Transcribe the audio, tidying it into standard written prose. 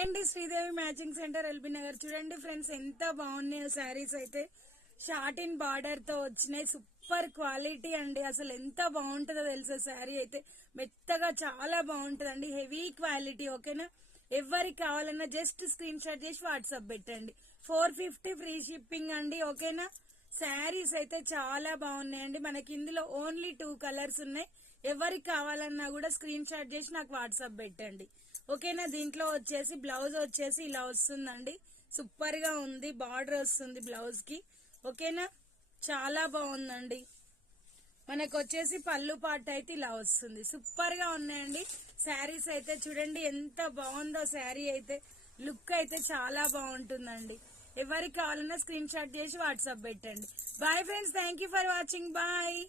Hi అండి, Sridevi matching centre LB Nagar. చూడండి friends, ఎంత బాగున్నాయో శారీస్ అయితే. షార్ట్ ఇన్ బార్డర్ తో వచ్చినాయి, సూపర్ క్వాలిటీ అండి. అసలు ఎంత బాగుంటుందో తెలుసా శారీ అయితే. మెత్తగా చాలా బాగుంటుందండి, హెవీ క్వాలిటీ. ఓకేనా, ఎవరికి కావాలన్నా జస్ట్ స్క్రీన్ షాట్ చేసి వాట్సాప్ పెట్టండి. 450 ఫ్రీ షిప్పింగ్ అండి. ఓకేనా, శారీస్ అయితే చాలా బాగున్నాయండి. మనకి ఇందులో ఓన్లీ 2 కలర్స్ ఉన్నాయి. ఎవరికి కావాలన్నా కూడా స్క్రీన్ షాట్ చేసి నాకు వాట్సాప్ పెట్టండి. ఓకేనా, దీంట్లో వచ్చేసి బ్లౌజ్ వచ్చేసి ఇలా వస్తుందండి. సూపర్ గా ఉంది, బార్డర్ వస్తుంది బ్లౌజ్ కి. ఓకేనా, చాలా బాగుందండి. మనకు వచ్చేసి పళ్ళు పాట అయితే ఇలా వస్తుంది. సూపర్ గా ఉన్నాయండి శారీస్ అయితే. చూడండి ఎంత బాగుందో శారీ అయితే. లుక్ అయితే చాలా బాగుంటుందండి. ఎవరికి కావాలన్నా స్క్రీన్ షాట్ చేసి వాట్సాప్ పెట్టండి. Bye friends, thank for watching. Bye.